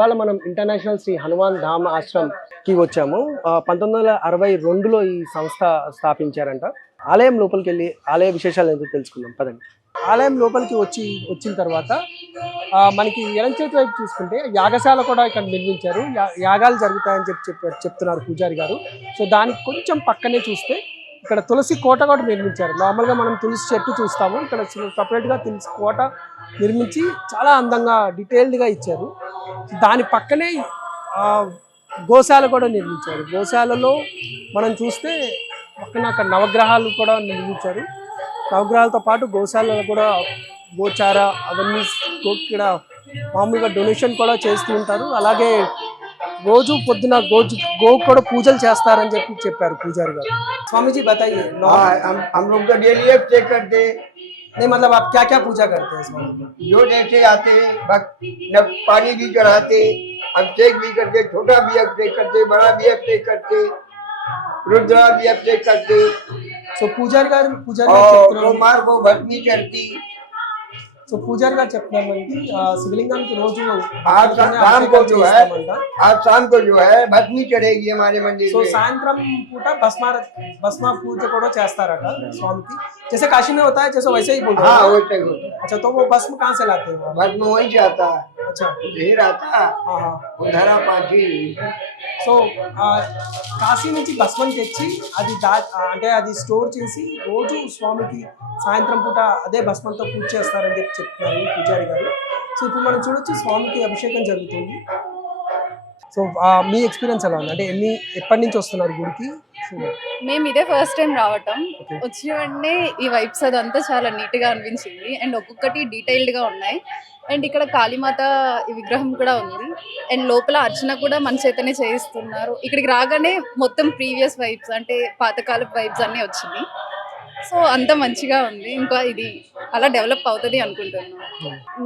ఇవాళ మనం ఇంటర్నేషనల్ శ్రీ హనుమాన్ ధామ్ ఆశ్రమ్కి వచ్చాము. 1962లో ఈ సంస్థ స్థాపించారంట. ఆలయం లోపలికి వెళ్ళి ఆలయ విశేషాలు ఎందుకు తెలుసుకుందాం పదండి. ఆలయం లోపలికి వచ్చిన తర్వాత మనకి ఎడం చేతి వైపు చూసుకుంటే యాగశాల కూడా ఇక్కడ నిర్మించారు. యాగాలు జరుగుతాయని చెప్తున్నారు పూజారి గారు. సో దానికి కొంచెం పక్కనే చూస్తే ఇక్కడ తులసి కోట కూడా నిర్మించారు. నార్మల్గా మనం తులసి చెట్టు చూస్తాము, ఇక్కడ సపరేట్గా తులసి కోట నిర్మించి చాలా అందంగా డీటెయిల్డ్గా ఇచ్చారు. దాని పక్కనే గోశాల కూడా నిర్మించారు. గోశాలలో మనం చూస్తే పక్కన అక్కడ నవగ్రహాలు కూడా నిర్మించారు. నవగ్రహాలతో పాటు గోశాలలో కూడా గోచార అవన్నీ ఇక్కడ మామూలుగా డొనేషన్ కూడా చేస్తూ ఉంటారు. అలాగే రోజు పొద్దున గో కూడా పూజలు చేస్తారని చెప్పారు పూజారి గారు. स्वामी जी बताइए। हम लोग तो डेली चेक करते हैं। नहीं मतलब आप क्या क्या पूजा करते हैं स्वामी जी? जो जैसे आते हैं पानी भी चढ़ाते, अभिषेक भी करते, छोटा भी अभिषेक करते, बड़ा भी अभिषेक करते, रुद्रा भी अभिषेक करते। సో పూజారి గారు सोमवार को भस्मी चढ़ती। సో పూజారి గారు చెప్తున్నారు మనకి శివలింగానికి రోజు आज शाम को जो है भस्मी चढ़ेगी हमारे मंदिर సో में। సాయంత్రం పూట భస్మ పూజ కూడా చేస్తారట స్వామికి. जैसे काशी में होता है जैसे वैसे ही बोलते हैं। हाँ वैसे ही होता है। अच्छा तो वो भस्म कहाँ से लाते हो? भस्म वहीं से आता है। अच्छा ढेर आता हाँ उधरा पाठी। సో కాశీ నుంచి భస్మం తెచ్చి అంటే అది స్టోర్ చేసి రోజు స్వామికి సాయంత్రం పూట అదే భస్మంతో పూజ చేస్తారని చెప్తున్నారు పూజారి గారు. సో ఇప్పుడు మనం చూడొచ్చు స్వామికి అభిషేకం జరుగుతుంది. సో మీ ఎక్స్పీరియన్స్ ఎలా ఉంది? అంటే ఎప్పటి నుంచి వస్తున్నారు గుడికి? మేము ఇదే ఫస్ట్ టైం రావటం. వచ్చిన వెంటనే ఈ వైబ్స్ అదంతా చాలా నీట్గా అనిపించింది అండ్ ఒక్కొక్కటి డీటెయిల్డ్గా ఉన్నాయి. అండ్ ఇక్కడ కాళీమాత ఈ విగ్రహం కూడా ఉంది అండ్ లోపల అర్చన కూడా మన చేతనే చేయిస్తున్నారు. ఇక్కడికి రాగానే మొత్తం ప్రీవియస్ వైబ్స్ అంటే పాతకాలపు వైబ్స్ అన్నీ వచ్చినాయి. సో అంత మంచిగా ఉంది. ఇంకా ఇది అలా డెవలప్ అవుతుంది అనుకుంటున్నాను.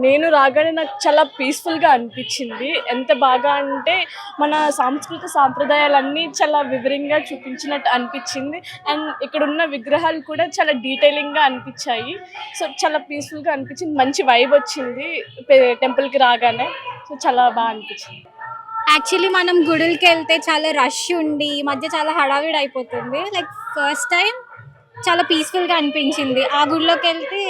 నేను రాగానే నాకు చాలా పీస్ఫుల్గా అనిపించింది. ఎంత బాగా అంటే మన సాంప్రదాయాలన్నీ చాలా వివరంగా చూపించినట్టు అనిపించింది. అండ్ ఇక్కడ ఉన్న విగ్రహాలు కూడా చాలా డీటెయిలింగ్గా అనిపించాయి. సో చాలా పీస్ఫుల్గా అనిపించింది. మంచి వైబ్ వచ్చింది టెంపుల్కి రాగానే. సో చాలా బాగా అనిపించింది. యాక్చువల్లీ మనం గుడులకి వెళ్తే చాలా రష్ ఉండి ఈ మధ్య చాలా హడావిడి అయిపోతుంది. లైక్ ఫస్ట్ టైం చాలా పీస్ఫుల్గా అనిపించింది. ఆ గుడిలోకి వెళ్తే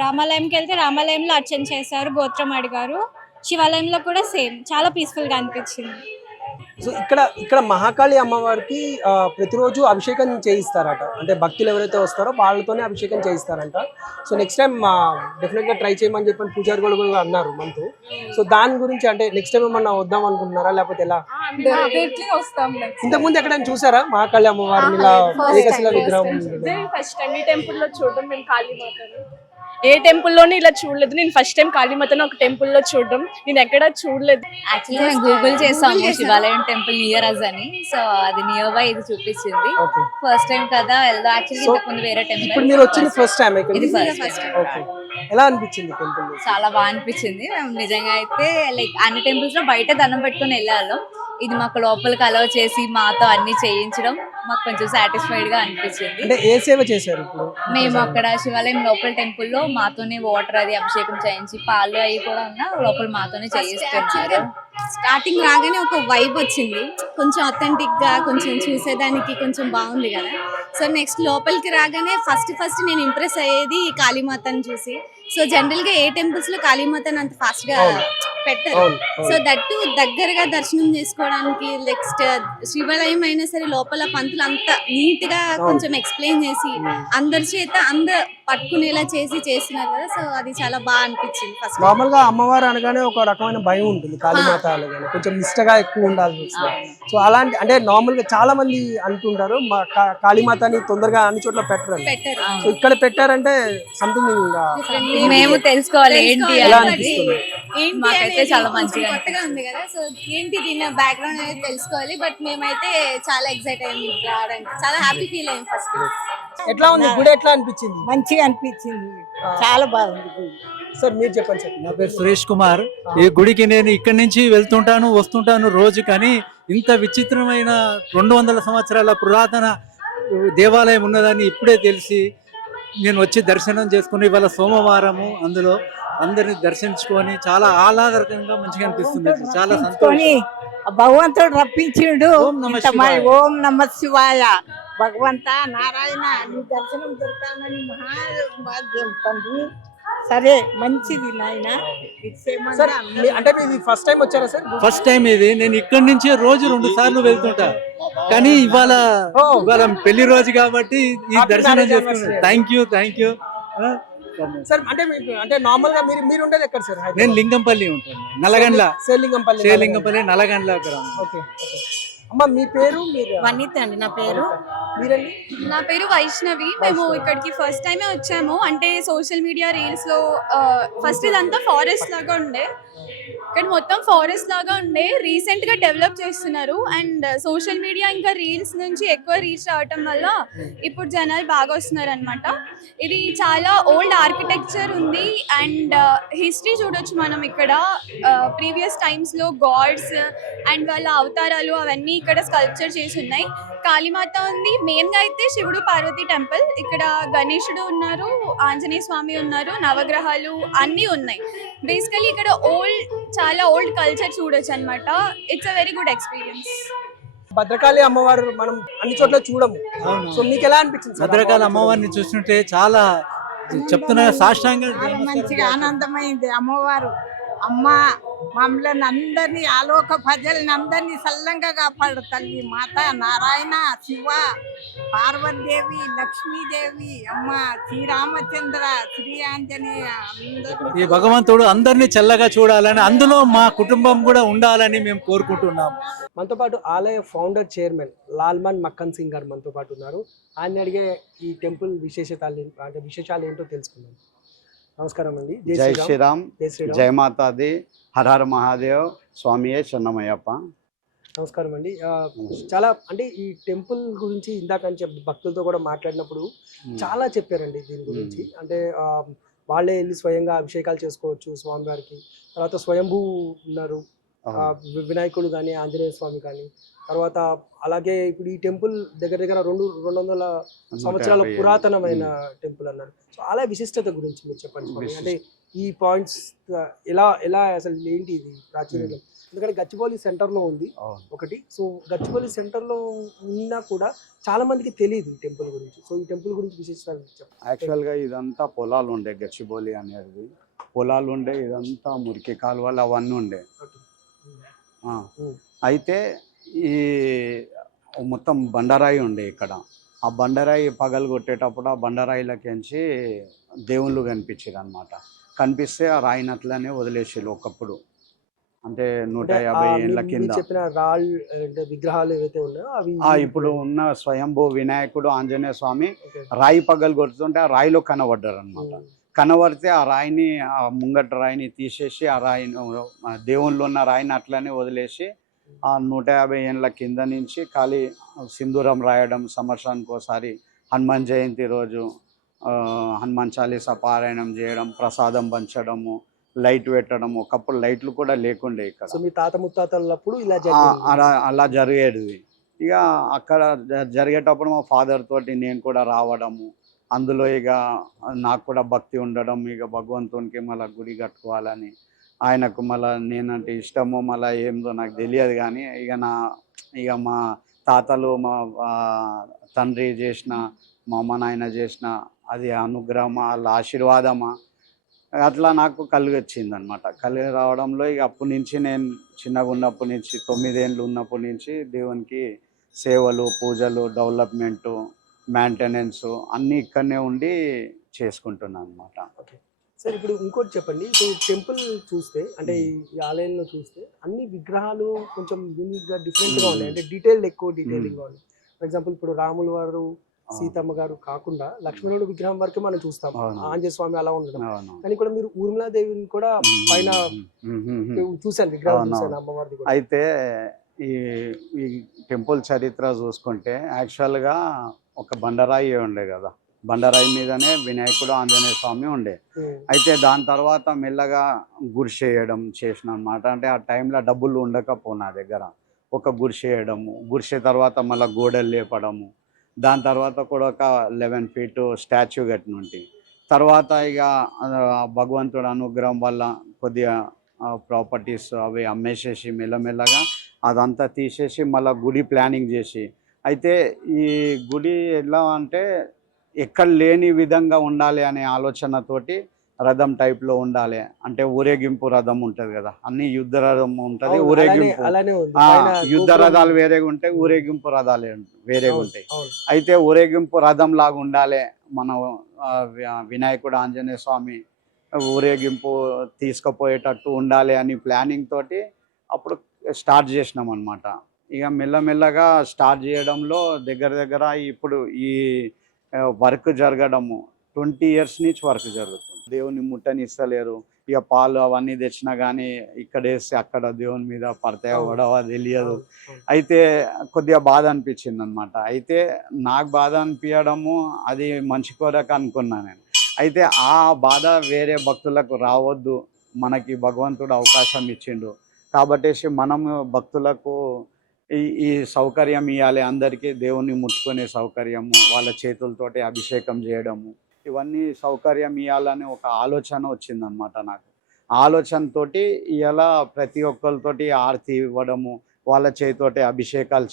రామాలయంకి వెళ్తే రామాలయంలో అర్చన చేశారు, గోత్రం అడిగారు. శివాలయంలో కూడా సేమ్ చాలా పీస్ఫుల్గా అనిపించింది. సో ఇక్కడ మహాకాళి అమ్మవారికి ప్రతిరోజు అభిషేకం చేయిస్తారట. అంటే భక్తులు ఎవరైతే వస్తారో వాళ్ళతోనే అభిషేకం చేయిస్తారంట. సో నెక్స్ట్ టైం డెఫినెట్గా ట్రై చేయమని చెప్పని పూజారి కూడా అన్నారు మనతో. సో దాని గురించి అంటే నెక్స్ట్ టైం ఏమన్నా వద్దాం అనుకుంటున్నారా లేకపోతే ఎలా? ఇంతకుముందు ఎక్కడైనా చూసారా మహాకాళి అమ్మవారిని ఇలా ఏకశిల విగ్రహం? ఫస్ట్ టైం ఈ టెంపుల్లో చూడడం. మేము కాళీమాతని ఏ టెంపుల్లోనే ఇలా చూడలేదు. నేను ఫస్ట్ టైం కాళీమాతను ఒక టెంపుల్లో చూడడం నేను ఎక్కడా చూడలేదు. యాక్చువల్లీ మేము గూగుల్ చేసాము శివాలయం టెంపుల్ నియర్ అస్ అని. సో అది నియర్ బై ఇది చూపించింది. ఫస్ట్ టైం కదా వెళ్దాం. యాక్చువల్లీ ఇంతకుముందు వేరే టెంపుల్. ఇప్పుడు మీరు వచ్చింది ఫస్ట్ టైం? ఇది ఫస్ట్ టైం. ఓకే, ఎలా అనిపించింది టెంపుల్? చాలా బాగా అనిపించింది. మేము నిజంగా అయితే లైక్ అన్ని టెంపుల్స్ లో బయట దండం పెట్టుకుని వెళ్ళాము. ఇది మాకు లోపలికి అలౌ చేసి మాతో అన్ని చేయించడం మాకు కొంచెం సాటిస్ఫైడ్ గా అనిపించింది. అంటే ఏ సేవ చేశారు ఇప్పుడు? మేము అక్కడ శివాలయం లోపల టెంపుల్లో మాతోనే వాటర్ అది అభిషేకం చేయించి పాలు అవి కూడా ఉన్నా లోపల మాతోనే చేయిస్తున్నారు. స్టార్టింగ్ రాగానే ఒక వైబ్ వచ్చింది. కొంచెం అథెంటిక్ గా కొంచెం చూసేదానికి కొంచెం బాగుంది కదా. సో నెక్స్ట్ లోపలికి రాగానే ఫస్ట్ నేను ఇంప్రెస్ అయ్యేది కాళీమాతను చూసి. సో జనరల్ గా ఏ టెంపుల్స్ లో కాళీమాతను అంత ఫాస్ట్ గా పెట్టారు. సో దట్టు దగ్గరగా దర్శనం చేసుకోవడానికి నెక్స్ట్ శివాలయం అయినా సరే లోపల పంతులు అంత నీట్ గా కొంచెం ఎక్స్ప్లెయిన్ చేసి అందరి చేత పట్టుకునేలా చేసినారు కదా. సో అది చాలా బాగా అనిపించింది. ఫస్ట్ నార్మల్ గా అమ్మవారు అనగానే ఒక రకమైన భయం ఉంటుంది. కాళీమాత అనగానే కొంచెం నిష్టగా ఎక్కువ ఉండాల్సి వస్తుంది. సో అలాంటి అంటే నార్మల్ గా చాలా మంది అంటుంటారు కాళీమాతని తొందరగా అన్ని చోట్ల పెట్టరు. సో ఇక్కడ పెట్టారంటే సంథింగ్ మేము తెలుసుకోవాలి ఏంటి ఎలా అనిపిస్తుంది? మాకైతే చాలా మంచిగా కొత్తగా ఉంది కదా. సో ఏంటి దీని బ్యాక్గ్రౌండ్ అనేది తెలుసుకోవాలి. బట్ మేమైతే చాలా ఎక్సైట్ అయ్యాము రావడానికి. చాలా హ్యాపీ ఫీల్ అయ్యాం. ఫస్ట్ ఎట్లా ఉంది గుడి? ఎట్లా అనిపించింది? మంచిగా అనిపించింది. చాలా బాగుంది గుడి. సార్ మీరు చెప్పండి సార్. నా పేరు సురేష్ కుమార్. ఈ గుడికి నేను ఇక్కడి నుంచి వెళ్తుంటాను వస్తుంటాను రోజు. కానీ ఇంత విచిత్రమైన 200 సంవత్సరాల పురాతన దేవాలయం ఉన్నదని ఇప్పుడే తెలిసి నేను వచ్చి దర్శనం చేసుకుని ఇవాళ సోమవారము అందులో అందరిని దర్శించుకొని చాలా ఆహ్లాదకరంగా మంచిగా అనిపిస్తుంది. చాలా సంతోషం. కొని భగవంతుడు రప్పించిండు. ఓం నమః ఇంత శివాయ. ఓం నమ శివాయ. భగవంత నారాయణ నీ దర్శనం దొరకాలని మహాభాగ్యం తండ్రి. సరే మంచిది నాయన. సార్ అంటే మీరు ఫస్ట్ టైం వచ్చారా సార్? ఫస్ట్ టైం ఇది. నేను ఇక్కడి నుంచి రోజు 2 సార్లు వెళ్తుంటా, కానీ ఇవాళ పెళ్లి రోజు కాబట్టి ఈ Happy దర్శనం marriage చేసుకున్నాను. anniversary. Thank you. సార్ అంటే మీకు అంటే నార్మల్ గా మీరు ఉండేది ఎక్కడ సార్? నేను లింగంపల్లి ఉంటాను, నల్లగండ్ల. శ్రీలింగంపల్లి. నల్లగండ్ల గ్రామం. ఓకే. అమ్మ మీ పేరు? మీరు వనిత అండి నా పేరు. మీరండి? నా పేరు వైష్ణవి. మేము ఇక్కడికి ఫస్ట్ టైమే వచ్చాము. అంటే సోషల్ మీడియా రీల్స్ లో ఫస్ట్ ఇదంతా ఫారెస్ట్ లాగా ఉండే, ఇక్కడ మొత్తం ఫారెస్ట్ లాగా ఉండే. రీసెంట్ గా డెవలప్ చేస్తున్నారు అండ్ సోషల్ మీడియా ఇంకా రీల్స్ నుంచి ఎక్కువ రీచ్ రావటం వల్ల ఇప్పుడు జనాలు బాగా వస్తున్నారు అనమాట. ఇది చాలా ఓల్డ్ ఆర్కిటెక్చర్ ఉంది అండ్ హిస్టరీ చూడొచ్చు మనం ఇక్కడ. ప్రీవియస్ టైమ్స్ లో గాడ్స్ అండ్ వాళ్ళ అవతారాలు అవన్నీ ఇక్కడ స్కల్ప్చర్ చేసి ఉన్నాయి. కాళీమాత ఉంది. మెయిన్ గా అయితే శివుడు పార్వతి టెంపుల్. ఇక్కడ గణేశుడు ఉన్నారు, ఆంజనేయ స్వామి ఉన్నారు, నవగ్రహాలు అన్నీ ఉన్నాయి. బేసికలీ ఇక్కడ చాలా ఓల్డ్ కల్చర్ చూడొచ్చు అనమాట. It's a very good experience. Bhadrakali అమ్మవారు మనం అన్ని చోట్ల చూడము. సో మీకు ఎలా అనిపించింది? భద్రకాళి అమ్మవారిని చూస్తుంటే చాలా చెప్తున్నా సాష్టాంగ చాలా మంచిగా ఆనందమైంది. అమ్మవారు అమ్మ మమ్మల్ని అందరినీ ఆలోక ప్రజల్ని అందరినీ సల్లంగా కాపాడు తల్లి. మాత నారాయణ, శివ, పార్వతీదేవి, లక్ష్మీదేవి, అమ్మ శ్రీరామచంద్ర, శ్రీ ఆంజనేయ అందరినీ ఈ భగవంతుడు అందరినీ చల్లగా చూడాలని, అందులో మా కుటుంబం కూడా ఉండాలని మేము కోరుకుంటున్నాం. మనతో పాటు ఆలయ ఫౌండర్ చైర్మన్ లాల్మన్ మక్కన్ సింగ్ గారు మనతో పాటు ఉన్నారు. ఆయన అడిగే ఈ టెంపుల్ విశేషాలు ఏంటో తెలుసుకుందాం. నమస్కారం అండి. జై శ్రీరామ్. జై శ్రీరామ్. జై మాతాది. హర హర మహాదేవ్. స్వామియే శరణమయ్యప్ప. నమస్కారం అండి. చాలా అంటే ఈ టెంపుల్ గురించి ఇందాక భక్తులతో కూడా మాట్లాడినప్పుడు చాలా చెప్పారండి దీని గురించి. అంటే వాళ్ళే వెళ్ళి స్వయంగా అభిషేకాలు చేసుకోవచ్చు స్వామివారికి. తర్వాత స్వయంభూ ఉన్నారు, వినాయకుడు కానీ ఆంజనేయ స్వామి కానీ. తర్వాత అలాగే ఇప్పుడు ఈ టెంపుల్ దగ్గర దగ్గర 200 సంవత్సరాల పురాతనమైన టెంపుల్ అన్నారు. సో అలా విశిష్టత గురించి మీరు చెప్పండి స్వామి. అంటే ఈ పాయింట్స్ ఎలా అసలు ఏంటి ఇది ప్రాచుర్యం? ఎందుకంటే గచ్చిబౌలి సెంటర్లో ఉంది ఒకటి. సో గచ్చిబౌలి సెంటర్లో ఉన్నా కూడా చాలా మందికి తెలియదు ఈ టెంపుల్ గురించి. సో ఈ టెంపుల్ గురించి విశేషాలు చెప్పండి. యాక్చువల్గా ఇదంతా పొలాలు ఉండే, గచ్చిబౌలి అనేది పొలాలు ఉండే. ఇదంతా మురికి కాలువలు అవన్నీ ఉండే. అయితే ఈ మొత్తం బండరాయి ఉండే ఇక్కడ. ఆ బండరాయి పగలు కొట్టేటప్పుడు ఆ బండరాయిలకించి దేవుళ్ళు కనిపించారు అనమాట. కనిపిస్తే ఆ రాయిని అట్లనే వదిలేసారు ఒకప్పుడు. అంటే 150 ఏళ్ళ కింద చెప్పిన రాళ్ళు విగ్రహాలు ఏవైతే ఉన్నాయో అవి ఇప్పుడు ఉన్న స్వయంభూ వినాయకుడు, ఆంజనేయ స్వామి రాయి పగలు కొడుతుంటే ఆ రాయిలో కనబడ్డారు అనమాట. కనబడితే ఆ రాయిని, ఆ ముంగట రాయిని తీసేసి ఆ రాయిని, దేవుళ్ళు ఉన్న రాయిని అట్లనే వదిలేసి ఆ 150 ఏళ్ళ కింద నుంచి ఖాళీ సింధూరం రాయడం, సంవత్సరానికి ఒకసారి హనుమాన్ జయంతి రోజు హనుమాన్ చాలీసా పారాయణం చేయడం, ప్రసాదం పంచడము, లైట్ పెట్టడం. ఒకప్పుడు లైట్లు కూడా లేకుండే ఇక్కడ. మీ తాత ముత్తాతలప్పుడు ఇలా అలా జరిగేది. ఇక అక్కడ జరిగేటప్పుడు మా ఫాదర్ తోటి నేను కూడా రావడము, అందులో ఇక నాకు కూడా భక్తి ఉండడం, ఇక భగవంతునికి మళ్ళీ గుడి కట్టుకోవాలని, ఆయనకు మళ్ళీ నేనంటే ఇష్టమో మళ్ళీ ఏందో నాకు తెలియదు. కానీ ఇక మా తాతలు, మా తండ్రి చేసిన, మా అమ్మ నాయన చేసిన అది అనుగ్రహమా, వాళ్ళ ఆశీర్వాదమా, అట్లా నాకు కలిగి వచ్చింది అనమాట. కలిగి రావడంలో ఇక అప్పటి నుంచి నేను చిన్నగా ఉన్నప్పటి నుంచి 9 ఏళ్ళు ఉన్నప్పటి నుంచి దేవునికి సేవలు, పూజలు, డెవలప్మెంటు, మెయింటెనెన్స్ అన్నీ ఇక్కడనే ఉండి చేసుకుంటున్నాను అనమాట. సార్ ఇప్పుడు ఇంకోటి చెప్పండి. ఇప్పుడు టెంపుల్ చూస్తే అంటే ఈ ఆలయంలో చూస్తే అన్ని విగ్రహాలు కొంచెం యూనిక్గా డిఫరెంట్గా ఉన్నాయి. అంటే ఎక్కువ డీటెయిలింగ్గా ఉన్నాయి. ఫర్ ఎగ్జాంపుల్ ఇప్పుడు రాముల వారు, సీతమ్మ గారు కాకుండా లక్ష్మణుడు విగ్రహం వరకే మనం చూస్తాం. ఆంజనేయ స్వామి అలా ఉండడం. కానీ కూడా మీరు ఊర్మిళాదేవిని కూడా పైన చూశాను, విగ్రహం చూశాను అమ్మవారిది కూడా. అయితే ఈ టెంపుల్ చరిత్ర చూసుకుంటే యాక్చువల్గా ఒక బండరాయి ఉండే కదా, బండరాయి మీదనే వినాయకుడు, ఆంజనేయ స్వామి ఉండే. అయితే దాని తర్వాత మెల్లగా గుడిసె వేయడం చేసిన అనమాట. అంటే ఆ టైంలో డబ్బులు ఉండకపో నా దగ్గర. ఒక గుడిసె వేయడము, గుడిసె తర్వాత మళ్ళీ గోడలు లేపడము, దాని తర్వాత కూడా ఒక 11 ఫీట్ స్టాచ్యూ కట్టినుంటి. తర్వాత ఇక భగవంతుడు అనుగ్రహం వల్ల కొద్దిగా ప్రాపర్టీస్ అవి అమ్మేసేసి మెల్లమెల్లగా అదంతా తీసేసి మళ్ళీ గుడి ప్లానింగ్ చేసి, అయితే ఈ గుడి ఎలా అంటే ఎక్కడ లేని విధంగా ఉండాలి అనే ఆలోచనతోటి రథం టైప్లో ఉండాలి. అంటే ఊరేగింపు రథం ఉంటుంది కదా, అన్ని యుద్ధ రథం ఉంటుంది, అవును, ఊరేగింపు అలానే ఉంది. ఆ, పైన యుద్ధ గోపురం- రథాలు వేరేగా ఉంటాయి, ఊరేగింపు రథాలు వేరేగా అవును, ఉంటాయి. అవును. అయితే ఊరేగింపు రథం లాగా ఉండాలి మన వినాయకుడు ఆంజనేయ స్వామి ఊరేగింపు తీసుకుపోయేటట్టు ఉండాలి అని ప్లానింగ్ తోటి అప్పుడు స్టార్ట్ చేసినాం అనమాట. ఇక మెల్లమెల్లగా స్టార్ట్ చేయడంలో దగ్గర దగ్గర ఇప్పుడు ఈ వర్క్ జరగడము 20 years నుంచి వర్క్ జరుగుతుంది. దేవుని ముట్టనిస్తలేరు. ఇక పాలు అవన్నీ తెచ్చినా కానీ ఇక్కడ వేస్తే అక్కడ దేవుని మీద పడతాయో పడవో తెలియదు. అవును, అవును. అయితే కొద్దిగా బాధ అనిపించింది అనమాట. అయితే నాకు బాధ అనిపించడము అది మంచి కోరక అనుకున్నా నేను. అయితే ఆ బాధ వేరే భక్తులకు రావద్దు, మనకి భగవంతుడు అవకాశం ఇచ్చిండు కాబట్టేసి మనము భక్తులకు ఈ సౌకర్యం ఇవ్వాలి, అందరికీ దేవుణ్ణి ముట్టుకునే సౌకర్యము, వాళ్ళ చేతులతోటి అభిషేకం చేయడము, ఇవన్నీ సౌకర్యం ఇవ్వాలని ఒక ఆలోచన వచ్చిందనమాట నాకు. ఆలోచనతోటి ఇలా ప్రతి ఒక్కరితోటి ఆరతి ఇవ్వడము, వాళ్ళ చేతితోటి అభిషేకాలు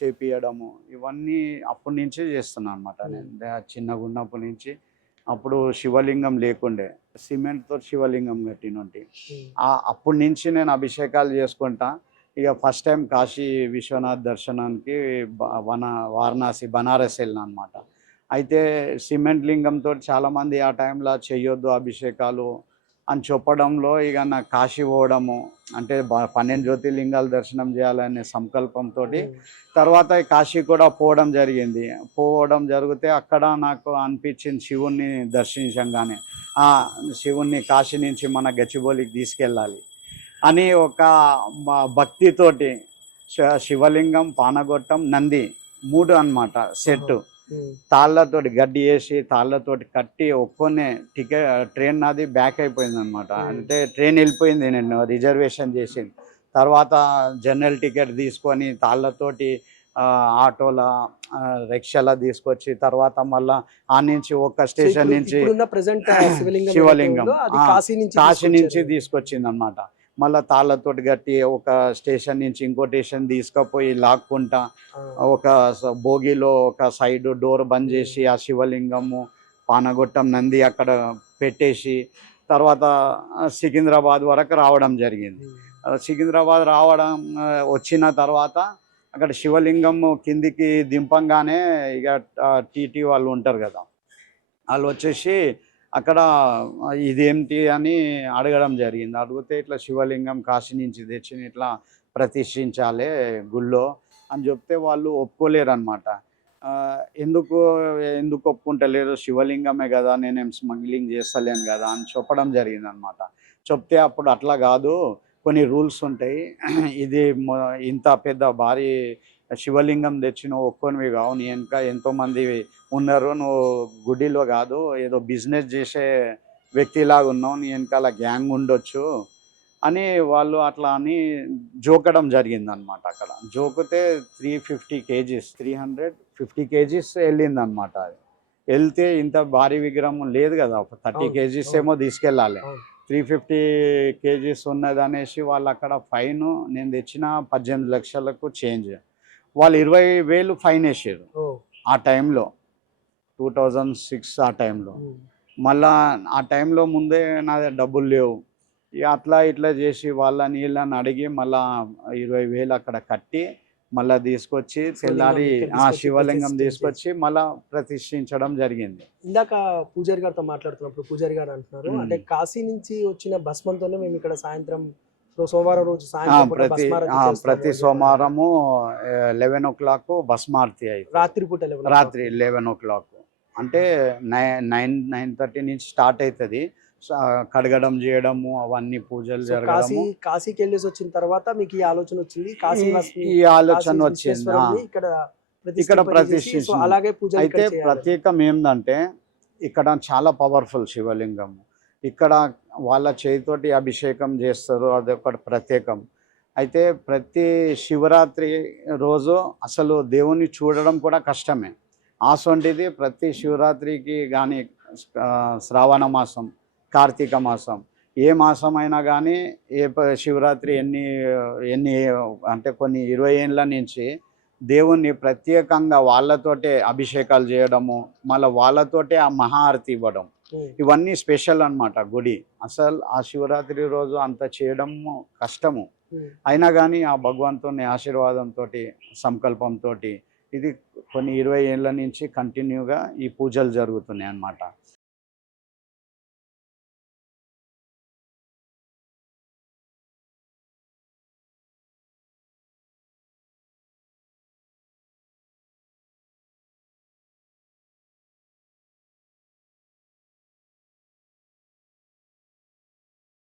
చేపియడము, ఇవన్నీ అప్పటి నుంచే చేస్తున్నాను అనమాట నేను. చిన్నగా ఉన్నప్పటి నుంచి. అప్పుడు శివలింగం లేకుండే, సిమెంట్తో శివలింగం కట్టినట్టు. అప్పటి నుంచి నేను అభిషేకాలు చేసుకుంటా. ఇక ఫస్ట్ టైం కాశీ విశ్వనాథ్ దర్శనానికి వారణాసి బనారస్ వెళ్ళిన అనమాట. అయితే సిమెంట్ లింగంతో చాలామంది ఆ టైంలో చెయ్యొద్దు అభిషేకాలు అని చెప్పడంలో ఇక నాకు కాశీ పోవడము, అంటే 12 జ్యోతిర్లింగాలు దర్శనం చేయాలనే సంకల్పంతో తర్వాత కాశీ కూడా పోవడం జరిగితే అక్కడ నాకు అనిపించింది, శివుణ్ణి దర్శించగానే శివుణ్ణి కాశీ నుంచి మన గచ్చిబౌలికి తీసుకెళ్ళాలి అని ఒక భక్తితోటి శివలింగం, పానగొట్టం, నంది 3 అన్నమాట సెట్. తాళ్ళతోటి గడ్డి వేసి తాళ్ళతోటి కట్టి ఒక్కొనే ట్రైన్ నాది బ్యాక్ అయిపోయింది అనమాట. అంటే ట్రైన్ వెళ్ళిపోయింది, నేను రిజర్వేషన్ చేసింది. తర్వాత జనరల్ టికెట్ తీసుకొని తాళ్ళతోటి ఆటోల రిక్షాల తీసుకొచ్చి తర్వాత మళ్ళీ ఆ నుంచి ఒక స్టేషన్ నుంచి శివలింగం కాశీ నుంచి తీసుకొచ్చింది అనమాట. మళ్ళీ తాళ్ళతోటి కట్టి ఒక స్టేషన్ నుంచి ఇంకో స్టేషన్ తీసుకుపోయి లాక్కుంటా ఒక భోగిలో ఒక సైడ్ డోర్ బంద్ చేసి ఆ శివలింగము, పానగొట్టం, నంది అక్కడ పెట్టేసి తర్వాత సికింద్రాబాద్ వరకు రావడం జరిగింది. సికింద్రాబాద్ వచ్చిన తర్వాత అక్కడ శివలింగం కిందికి దింపంగానే ఇక టీటీ వాళ్ళు ఉంటారు కదా, వాళ్ళు వచ్చేసి అక్కడ ఇదేమిటి అని అడగడం జరిగింది. అడిగితే ఇట్లా శివలింగం కాశీ నుంచి తెచ్చి ఇట్లా ప్రతిష్ఠించాలి గుళ్ళో అని చెప్తే వాళ్ళు ఒప్పుకోలేరు అనమాట. ఎందుకు ఒప్పుకుంటలేరు, శివలింగమే కదా, నేనేం స్మగ్లింగ్ చేస్తలేను కదా అని చెప్పడం జరిగింది అనమాట. చెప్తే అప్పుడు అట్లా కాదు, కొన్ని రూల్స్ ఉంటాయి, ఇది ఇంత పెద్ద భారీ శివలింగం తెచ్చి నువ్వు ఒక్కొనివి కావు, నీ వెనక ఎంతోమంది ఉన్నారు, నువ్వు గుడిలో కాదు ఏదో బిజినెస్ చేసే వ్యక్తిలాగా ఉన్నావు, నీ వెనకాల గ్యాంగ్ ఉండొచ్చు అని వాళ్ళు అట్లా అని జోకడం జరిగింది అనమాట. అక్కడ జోకితే 350 kgs వెళ్ళిందనమాట. అది వెళ్తే ఇంత భారీ విగ్రహం లేదు కదా, 30 kgs ఏమో తీసుకెళ్ళాలి, 350 kgs ఉన్నది అనేసి వాళ్ళు అక్కడ ఫైన్, నేను తెచ్చిన 18 లక్షలకు చేంజ్, వాళ్ళు 20,000 ఫైన్ వేసారు ఆ టైంలో, 2006 ఆ టైంలో. మళ్ళా ఆ టైంలో ముందే నా డబ్బులు లేవు, ఇక అట్లా ఇట్లా చేసి వాళ్ళని వీళ్ళని అడిగి మళ్ళా 20,000 అక్కడ కట్టి మళ్ళీ తీసుకొచ్చి తెల్లారి శివలింగం తీసుకొచ్చి మళ్ళా ప్రతిష్ఠించడం జరిగింది. ఇందాక పూజారి గారితో మాట్లాడుతున్నప్పుడు పూజారి గారు అంటున్నారు, అంటే కాశీ నుంచి వచ్చిన భస్మంతోనే మేము ఇక్కడ సాయంత్రం సోమవారం రోజు ప్రతి సోమవారము 11 o'clock భస్మారతి అయితే రాత్రి 11 o'clock, అంటే 9:30 నుంచి స్టార్ట్ అవుతుంది. కడగడం చేయడము అవన్నీ పూజలు జరగడము. కాశీకి వెళ్ళేసి వచ్చిన తర్వాత మీకు ఈ ఆలోచన వచ్చింది, ఈ ఆలోచన వచ్చింది ఇక్కడ ప్రతిష్ఠించి. అలాగే పూజ. అయితే ప్రత్యేకం ఏంటంటే ఇక్కడ చాలా పవర్ఫుల్ శివలింగం, ఇక్కడ వాళ్ళ చేతితోటి అభిషేకం చేస్తారు, అదొకటి ప్రత్యేకం. అయితే ప్రతి శివరాత్రి రోజు అసలు దేవుని చూడడం కూడా కష్టమే, అసొంటిది ప్రతి శివరాత్రికి కానీ శ్రావణ మాసం, కార్తీక మాసం, ఏ మాసం అయినా కానీ శివరాత్రి ఎన్ని అంటే కొన్ని 20 ఏళ్ళ నుంచి దేవుణ్ణి ప్రత్యేకంగా వాళ్ళతోటే అభిషేకాలు చేయడము, మళ్ళీ వాళ్ళతోటే ఆ మహాఆరతి ఇవ్వడం, ఇవన్నీ స్పెషల్ అన్నమాట గుడి. అసలు ఆ శివరాత్రి రోజు అంత చేయడము కష్టము, అయినా కానీ ఆ భగవంతుని ఆశీర్వాదంతో, సంకల్పంతో ఇది కొన్ని 20 ఏళ్ళ నుంచి కంటిన్యూగా ఈ పూజలు జరుగుతున్నాయి అన్నమాట.